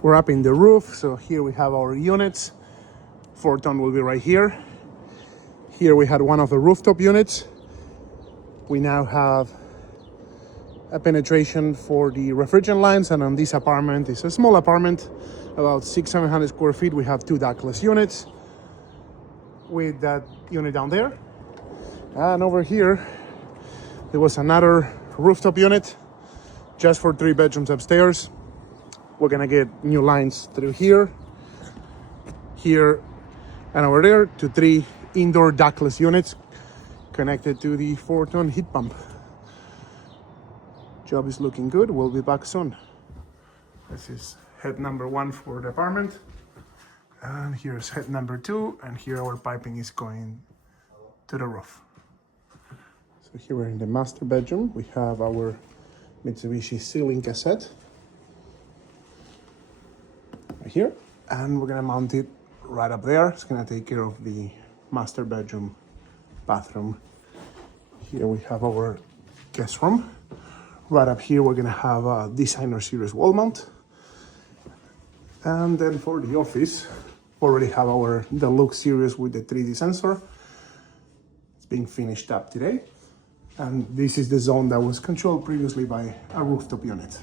We're up in the roof, so here we have our units. 4-ton will be right here. Here we had one of the rooftop units. We now have a penetration for the refrigerant lines, and on this apartment, it's a small apartment, about 600-700 square feet. We have 2 ductless units with that unit down there. And over here, there was another rooftop unit just for 3 bedrooms upstairs. We're gonna get new lines through here, here, and over there to 3 indoor ductless units connected to the 4-ton heat pump. Job is looking good. We'll be back soon. This is head number 1 for the apartment. And here's head number 2, and here our piping is going to the roof. So here we're in the master bedroom. We have our Mitsubishi ceiling cassette right here, and we're gonna mount it right up there. It's gonna take care of the master bedroom, bathroom. Here we have our guest room. Right up here, we're gonna have a designer series wall mount. And then for the office, we already have our deluxe series with the 3D sensor. It's being finished up today. And this is the zone that was controlled previously by a rooftop unit.